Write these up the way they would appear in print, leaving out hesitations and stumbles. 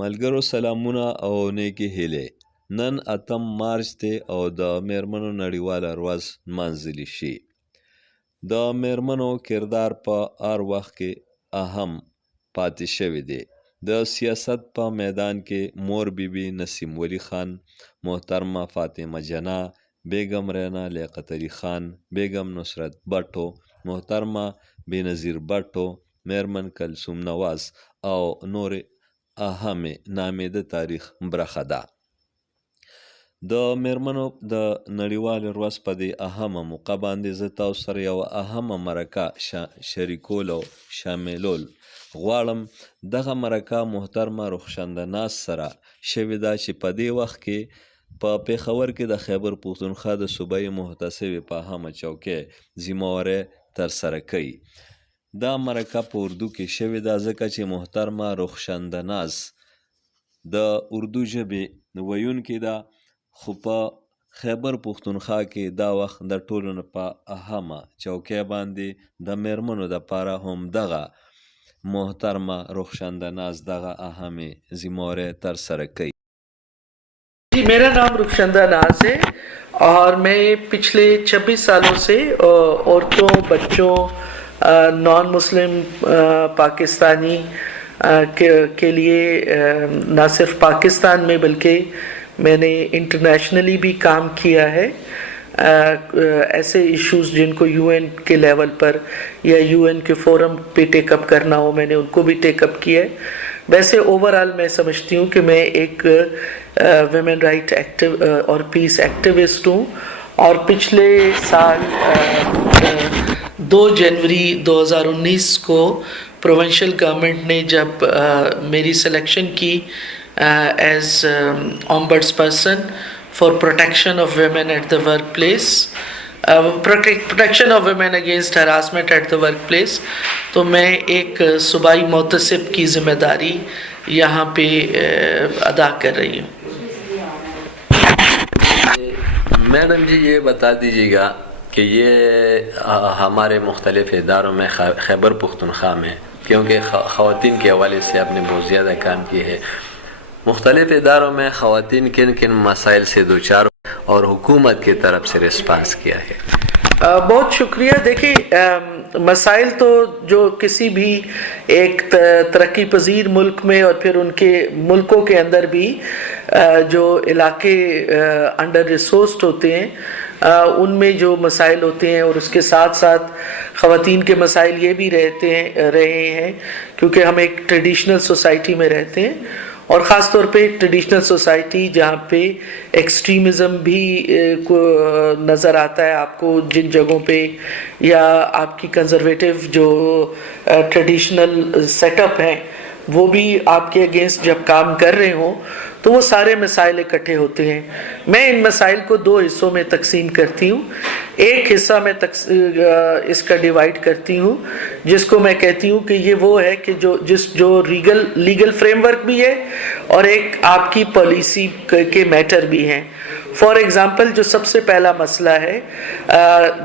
ملګرو سلامونه او نیکی هیلې. نن 8 مارچ دی او د میرمنو نړیواله ورځ نمانځلی شي. د میرمنو کردار په هر وخت کې اهم پاتې شوی دی. د سیاست په میدان کې مور بیبي نسیم ولی خان، محترمه فاطمه جناح، بیگم رینا لیاقت علی خان، بیگم نصرت بټو، محترمه بینظیر بټو، میرمن کلثوم نواز او نور اهم نامیده تاریخ برخه ده. د میرمنو د نړیوال ورځ په دې اهمه موقع باندې زه تاسو سره یو اهمه مرکه شریکول او شاملول غواړم. دغه مرکه محترمه رخشنده ناز سره شوې ده چې په دې وخت کې په پیښور کې د خیبر پښتونخوا د صوبایي محتسب په اهمه چوکۍ ذمهواري ترسره کوي. دا مرکه په اردو کې شوې ده ځکه چې محترمه رخشنده ناز د اردو ژبې ویونکې ده، خو په خیبر پښتونخوا کې دا وخت د ټولو نه په اهمه چوکۍ باندې د میرمنو دپاره هم دغه محترمه رخشنده ناز دغه اهمې ذمهواري ترسره کوي. جی میرا نام رخشندہ ناز ہے اور میں پچھلے 26 سالوں سے عورتوں، بچوں، نان مسلم پاکستانی کے لیے نہ صرف پاکستان میں بلکہ میں نے انٹرنیشنلی بھی کام کیا ہے. ایسے ایشوز جن کو یو این کے لیول پر یا یو این کے فورم پہ ٹیک اپ کرنا ہو میں نے ان کو بھی ٹیک اپ کیا ہے. ویسے اوورآل میں سمجھتی ہوں کہ میں ایک ویمن رائٹ ایکٹیو اور پیس ایکٹیوسٹ ہوں. اور پچھلے سال 2 جنوری 2019 کو پروونشل گورنمنٹ نے جب میری سلیکشن کی as ombudsperson for protection of women at the workplace, protection of women against harassment at the workplace, تو میں ایک صوبائی محتسب کی ذمہ داری یہاں پہ ادا کر رہی ہوں. میڈم جی یہ بتا دیجیے گا کہ یہ ہمارے مختلف اداروں میں خیبر پختونخوا میں، کیونکہ خواتین کے حوالے سے آپ نے بہت زیادہ کام کیے ہے، مختلف اداروں میں خواتین کن کن مسائل سے دوچار اور حکومت کی طرف سے رسپانس کیا ہے؟ بہت شکریہ. دیکھیں مسائل تو جو کسی بھی ایک ترقی پذیر ملک میں اور پھر ان کے ملکوں کے اندر بھی جو علاقے انڈر ریسورسڈ ہوتے ہیں ان میں جو مسائل ہوتے ہیں، اور اس کے ساتھ ساتھ خواتین کے مسائل یہ بھی رہے ہیں کیونکہ ہم ایک ٹریڈیشنل سوسائٹی میں رہتے ہیں، اور خاص طور پہ ایک ٹریڈیشنل سوسائٹی جہاں پہ ایکسٹریمزم بھی نظر آتا ہے آپ کو جن جگہوں پہ، یا آپ کی کنزرویٹیو جو ٹریڈیشنل سیٹ اپ ہیں وہ بھی آپ کے اگینسٹ جب کام کر رہے ہوں تو وہ سارے مسائل اکٹھے ہوتے ہیں. میں ان مسائل کو 2 حصوں میں تقسیم کرتی ہوں. ایک حصہ میں اس کا ڈیوائیڈ کرتی ہوں جس کو میں کہتی ہوں کہ یہ وہ ہے کہ جو لیگل فریم ورک بھی ہے اور ایک آپ کی پالیسی کے میٹر بھی ہیں. فار ایگزامپل جو سب سے پہلا مسئلہ ہے،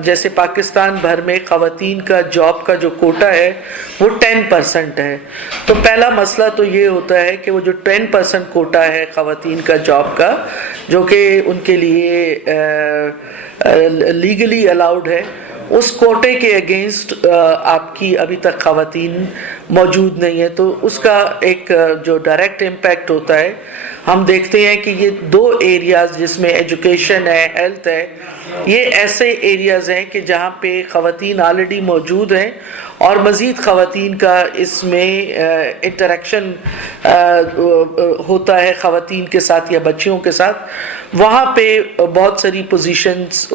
جیسے پاکستان بھر میں خواتین کا جاب کا جو کوٹا ہے وہ 10% ہے. تو پہلا مسئلہ تو یہ ہوتا ہے کہ وہ جو 10% کوٹا ہے خواتین کا جاب کا، جو کہ ان کے لیے لیگلی الاؤڈ ہے، اس کوٹے کے اگینسٹ آپ کی ابھی تک خواتین موجود نہیں ہے. تو اس کا ایک جو ڈائریکٹ امپیکٹ ہوتا ہے، ہم دیکھتے ہیں کہ یہ 2 ایریاز جس میں ایجوکیشن ہے، ہیلتھ ہے، یہ ایسے ایریاز ہیں کہ جہاں پہ خواتین آلریڈی موجود ہیں اور مزید خواتین کا اس میں انٹریکشن ہوتا ہے خواتین کے ساتھ یا بچیوں کے ساتھ. وہاں پہ بہت ساری پوزیشنز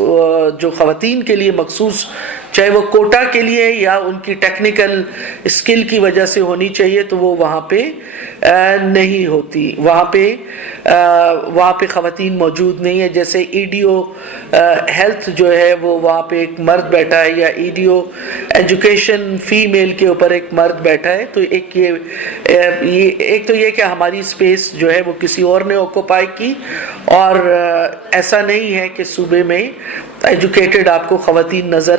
جو خواتین کے لیے مخصوص، چاہے وہ کوٹا کے لیے یا ان کی ٹیکنیکل اسکل کی وجہ سے ہونی چاہیے، تو وہ وہاں پہ نہیں ہوتی. وہاں پہ خواتین موجود نہیں ہے. جیسے ای ڈی او ہیلتھ جو ہے وہ وہاں پہ ایک مرد بیٹھا ہے، یا E D O education female کے اوپر ایک مرد بیٹھا ہے. تو ایک تو یہ کہ ہماری اسپیس جو ہے وہ کسی اور نے آکوپائی کی، اور ایسا نہیں ہے کہ صوبے میں ایجوکیٹڈ آپ کو خواتین نظر